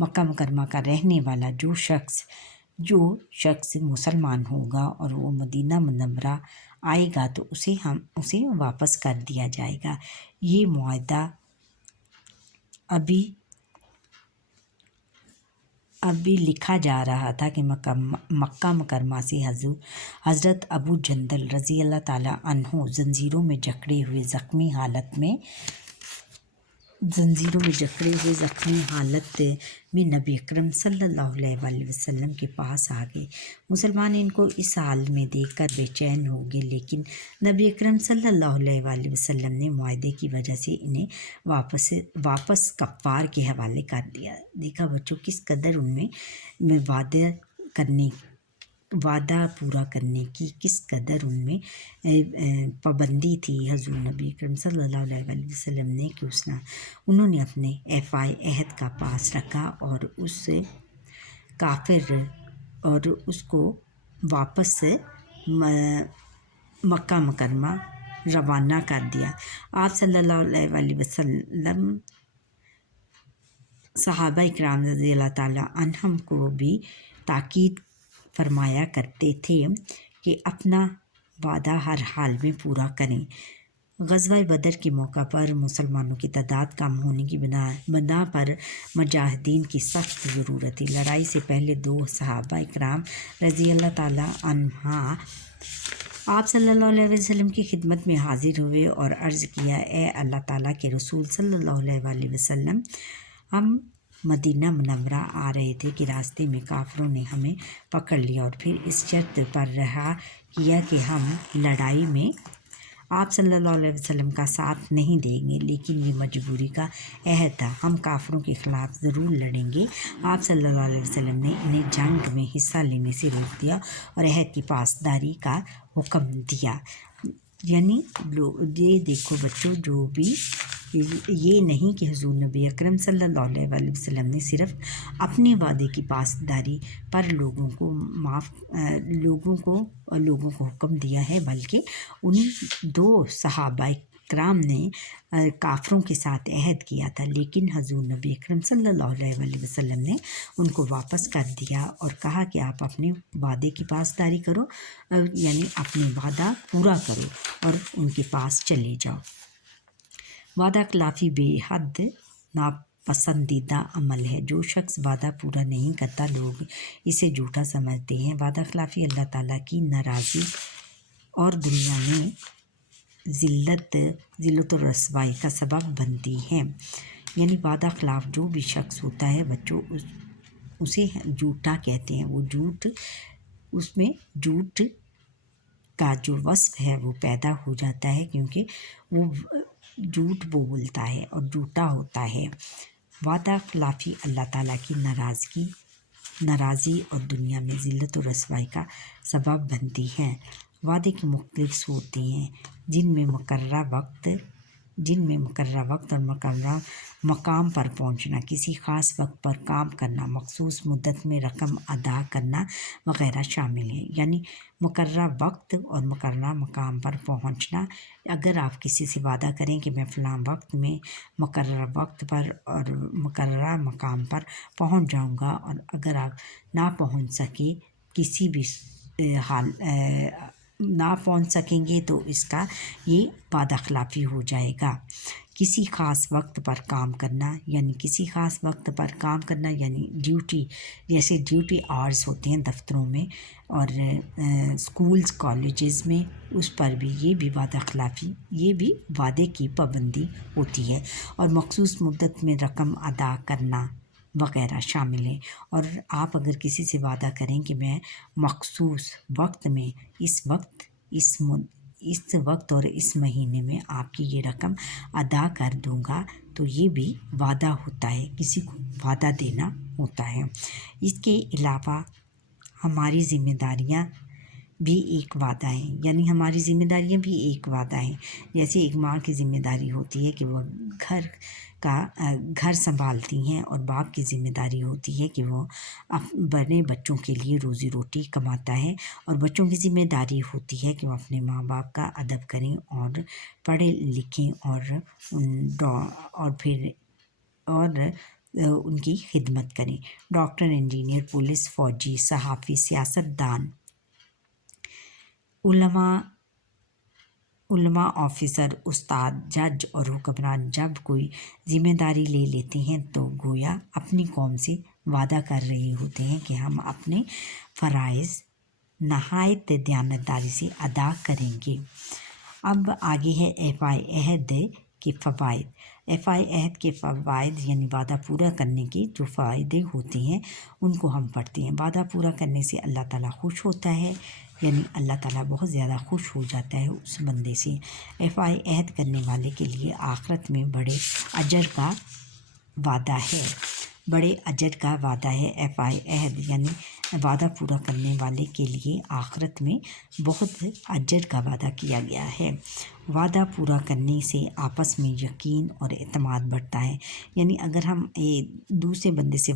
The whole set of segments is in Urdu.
مکہ مکرمہ کا رہنے والا جو شخص مسلمان ہوگا اور وہ مدینہ منورہ آئے گا تو اسے واپس کر دیا جائے گا۔ یہ معاہدہ ابھی لکھا جا رہا تھا کہ مکہ مکرمہ سے حضرت ابو جندل رضی اللہ تعالیٰ عنہ زنجیروں میں جکڑے ہوئے زخمی حالت میں نبی اکرم صلی اللہ علیہ وآلہ وسلم کے پاس آ گئے۔ مسلمان ان کو اس حال میں دیکھ کر بے چین ہو گئے، لیکن نبی اکرم صلی اللہ علیہ وآلہ وسلم نے معاہدے کی وجہ سے انہیں واپس کفار کے حوالے کر دیا۔ دیکھا بچوں کس قدر ان میں وعدہ پورا کرنے کی کس قدر ان میں پابندی تھی حضور نبی اکرم صلی اللہ علیہ وآلہ وسلم نے کہ انہوں نے اپنے ایفائے عہد کا پاس رکھا اور اس کو واپس مکہ مکرمہ روانہ کر دیا۔ آپ صلی اللہ علیہ وآلہ وسلم صحابہ اکرام رضی اللہ تعالیٰ عنہم کو بھی تاکید فرمایا کرتے تھے کہ اپنا وعدہ ہر حال میں پورا کریں۔ غزوہ بدر کے موقع پر مسلمانوں کی تعداد کم ہونے کی بنا پر مجاہدین کی سخت ضرورت تھی۔ لڑائی سے پہلے 2 صحابہ اکرام رضی اللہ تعالیٰ عنہا آپ صلی اللہ علیہ وسلم کی خدمت میں حاضر ہوئے اور عرض کیا، اے اللہ تعالیٰ کے رسول صلی اللہ علیہ وآلہ وسلم، ہم مدینہ منورہ آ رہے تھے کہ راستے میں کافروں نے ہمیں پکڑ لیا اور پھر اس شرط پر رہا کیا کہ ہم لڑائی میں آپ صلی اللہ علیہ وسلم کا ساتھ نہیں دیں گے، لیکن یہ مجبوری کا عہد تھا، ہم کافروں کے خلاف ضرور لڑیں گے۔ آپ صلی اللہ علیہ وسلم نے انہیں جنگ میں حصہ لینے سے روک دیا اور عہد کی پاسداری کا حکم دیا۔ یعنی یہ دیکھو بچوں، جو بھی یہ نہیں کہ حضور نبی اکرم صلی اللہ علیہ وآلہ وسلم نے صرف اپنے وعدے کی پاسداری پر لوگوں کو حکم دیا ہے، بلکہ ان 2 صحابہ کرام نے کافروں کے ساتھ عہد کیا تھا، لیکن حضور نبی اکرم صلی اللہ علیہ وآلہ وسلم نے ان کو واپس کر دیا اور کہا کہ آپ اپنے وعدے کی پاسداری کرو، یعنی اپنے وعدہ پورا کرو اور ان کے پاس چلے جاؤ۔ وعدہ خلافی بے حد ناپسندیدہ عمل ہے۔ جو شخص وعدہ پورا نہیں کرتا لوگ اسے جھوٹا سمجھتے ہیں۔ وعدہ خلافی اللہ تعالیٰ کی ناراضی اور دنیا میں ذلت و رسوائی کا سبب بنتی ہے۔ یعنی وعدہ خلاف جو بھی شخص ہوتا ہے بچوں، اسے جھوٹا کہتے ہیں۔ وہ اس میں جھوٹ کا جو وصف ہے وہ پیدا ہو جاتا ہے، کیونکہ وہ جھوٹ بولتا ہے اور جھوٹا ہوتا ہے۔ وعدہ خلافی اللہ تعالیٰ کی ناراضی اور دنیا میں ذلت و رسوائی کا سبب بنتی ہے۔ وعدے کی مختلف صورتیں ہیں، جن میں مقررہ وقت اور مقررہ مقام پر پہنچنا، کسی خاص وقت پر کام کرنا، مخصوص مدت میں رقم ادا کرنا وغیرہ شامل ہیں۔ یعنی مقررہ وقت اور مقررہ مقام پر پہنچنا، اگر آپ کسی سے وعدہ کریں کہ میں فلاں وقت میں مقررہ وقت پر اور مقررہ مقام پر پہنچ جاؤں گا، اور اگر آپ نہ پہنچ سکیں گے تو اس کا یہ وعدہ خلافی ہو جائے گا۔ کسی خاص وقت پر کام کرنا، یعنی ڈیوٹی، جیسے ڈیوٹی آورز ہوتے ہیں دفتروں میں اور اسکولز کالجز میں، اس پر بھی یہ بھی وعدہ خلافی، یہ بھی وعدے کی پابندی ہوتی ہے، اور مخصوص مدت میں رقم ادا کرنا وغیرہ شامل ہیں۔ اور آپ اگر کسی سے وعدہ کریں کہ میں مخصوص وقت میں اس وقت اور اس مہینے میں آپ کی یہ رقم ادا کر دوں گا، تو یہ بھی وعدہ ہوتا ہے، کسی کو وعدہ دینا ہوتا ہے۔ اس کے علاوہ ہماری ذمہ داریاں بھی ایک وعدہ ہیں، یعنی ہماری ذمہ داریاں بھی ایک وعدہ ہیں۔ جیسے ایک ماں کی ذمہ داری ہوتی ہے کہ وہ گھر سنبھالتی ہیں، اور باپ کی ذمہ داری ہوتی ہے کہ وہ بڑے بچوں کے لیے روزی روٹی کماتا ہے، اور بچوں کی ذمہ داری ہوتی ہے کہ وہ اپنے ماں باپ کا ادب کریں اور پڑھیں لکھیں اور ان کی خدمت کریں۔ ڈاکٹر، انجینئر، پولیس، فوجی، صحافی، سیاستدان، علماء، آفیسر، استاد، جج اور حکمران جب کوئی ذمہ داری لے لیتے ہیں تو گویا اپنی قوم سے وعدہ کر رہے ہوتے ہیں کہ ہم اپنے فرائض نہایت دیانتداری سے ادا کریں گے۔ اب آگے ہے ایفائے عہد کے فوائد۔ ایفائے عہد کے فوائد یعنی وعدہ پورا کرنے کے جو فائدے ہوتے ہیں ان کو ہم پڑھتے ہیں۔ وعدہ پورا کرنے سے اللہ تعالیٰ خوش ہوتا ہے، یعنی اللہ تعالیٰ بہت زیادہ خوش ہو جاتا ہے اس بندے سے۔ ایفائے عہد کرنے والے کے لیے آخرت میں بڑے اجر کا وعدہ ہے۔ بڑے اجر کا وعدہ ہے ایفائے عہد یعنی وعدہ پورا کرنے والے کے لیے آخرت میں بہت اجر کا وعدہ کیا گیا ہے۔ وعدہ پورا کرنے سے آپس میں یقین اور اعتماد بڑھتا ہے، یعنی اگر ہم دوسرے بندے سے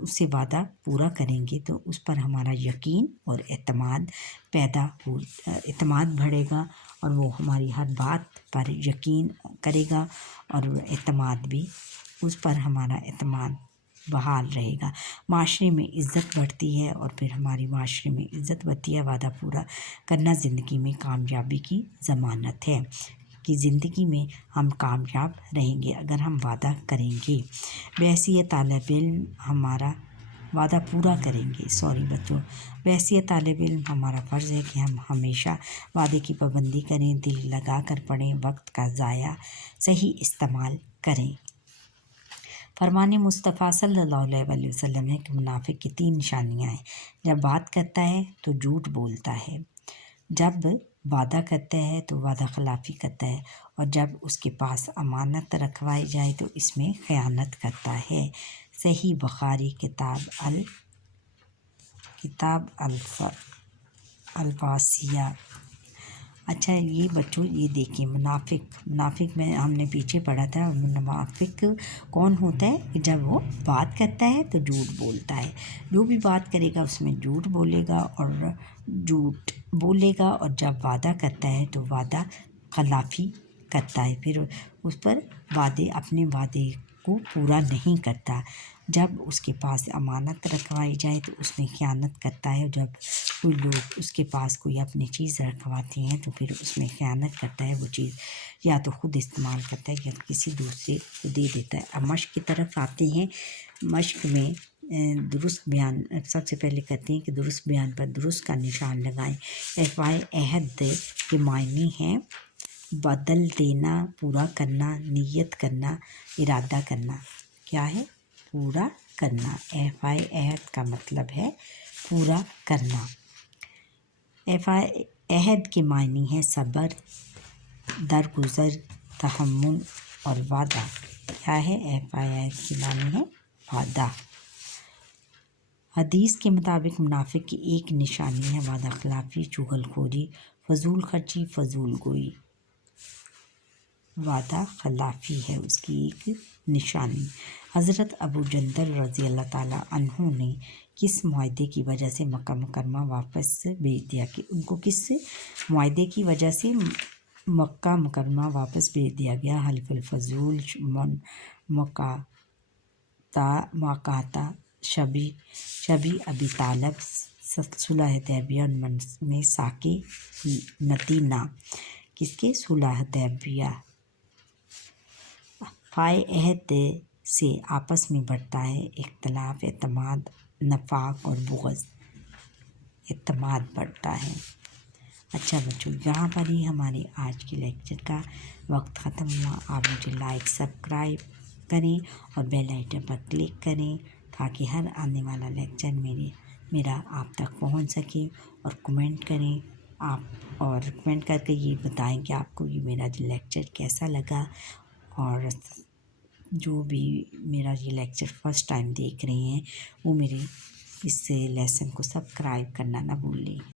اس سے وعدہ پورا کریں گے تو اس پر ہمارا یقین اور اعتماد بڑھے گا اور وہ ہماری ہر بات پر یقین کرے گا اور اعتماد بھی اس پر ہمارا اعتماد بحال رہے گا۔ معاشرے میں عزت بڑھتی ہے اور پھر ہماری معاشرے میں عزت بڑھتی ہے۔ وعدہ پورا کرنا زندگی میں کامیابی کی ضمانت ہے کہ زندگی میں ہم کامیاب رہیں گے اگر ہم وعدہ کریں گے۔ بحیثیت طالب علم ہمارا وعدہ پورا کریں گے۔ بحیثیت طالب علم ہمارا فرض ہے کہ ہم ہمیشہ وعدے کی پابندی کریں، دل لگا کر پڑھیں، وقت کا ضائع صحیح استعمال کریں۔ فرمان مصطفیٰ صلی اللہ علیہ وسلم ہے کہ منافق کی 3 نشانیاں ہیں۔ جب بات کرتا ہے تو جھوٹ بولتا ہے، جب وعدہ کرتا ہے تو وعدہ خلافی کرتا ہے، اور جب اس کے پاس امانت رکھوائی جائے تو اس میں خیانت کرتا ہے۔ صحیح بخاری کتاب الوصیہ۔ اچھا یہ بچوں یہ دیکھیں منافق میں ہم نے پیچھے پڑھا تھا، منافق کون ہوتا ہے کہ جب وہ بات کرتا ہے تو جھوٹ بولتا ہے، جو بھی بات کرے گا اس میں جھوٹ بولے گا اور جب وعدہ کرتا ہے تو وعدہ خلافی کرتا ہے، پھر اس پر اپنے وعدے کو پورا نہیں کرتا۔ جب اس کے پاس امانت رکھوائی جائے تو اس میں خیانت کرتا ہے، جب کوئی لوگ اس کے پاس کوئی اپنی چیز رکھواتے ہیں تو پھر اس میں خیانت کرتا ہے، وہ چیز یا تو خود استعمال کرتا ہے یا کسی دوسرے کو دے دیتا ہے۔ اب مشق کی طرف آتے ہیں۔ مشق میں درست بیان سب سے پہلے کہتے ہیں کہ درست بیان پر درست کا نشان لگائیں۔ ایفائے عہد کے معنی ہیں بدل دینا، پورا کرنا، نیت کرنا، ارادہ کرنا۔ کیا ہے؟ پورا کرنا۔ ایفائے عہد کا مطلب ہے پورا کرنا۔ ایفائے عہد کے معنی ہیں صبر، درگزر، تحمل اور وعدہ۔ کیا ہے؟ ایفائے عہد کے معنی ہے وعدہ۔ حدیث کے مطابق منافق کی ایک نشانی ہے وعدہ خلافی، چغل خوری، فضول خرچی، فضول گوئی۔ وعدہ خلافی ہے اس کی ایک نشانی۔ حضرت ابو جندل رضی اللہ تعالیٰ عنہ نے کس معاہدے کی وجہ سے مکہ مکرمہ واپس بھیج دیا کہ ان کو کس معاہدے کی وجہ سے مکہ مکرمہ واپس بھیج دیا گیا؟ حلف الفضول، مواقعہ شبی ابی طالب، صلح حدیبیہ میں ساکے نتینا۔ کس کے؟ صلح حدیبیہ۔ فائے عہد سے آپس میں بڑھتا ہے اختلاف، اعتماد، نفاق اور بغض۔ اعتماد بڑھتا ہے۔ اچھا بچوں یہاں پر ہی ہمارے آج کے لیکچر کا وقت ختم ہوا۔ آپ مجھے لائک، سبسکرائب کریں اور بیل آئیکن پر کلک کریں تاکہ ہر آنے والا لیکچر میرا آپ تک پہنچ سکے، اور کمنٹ کریں اور کمنٹ کر کے یہ بتائیں کہ آپ کو یہ میرا لیکچر کیسا لگا، اور جو بھی میرا یہ لیکچر فرسٹ ٹائم دیکھ رہے ہیں وہ میرے اس لیسن کو سبسکرائب کرنا نہ بھولیں۔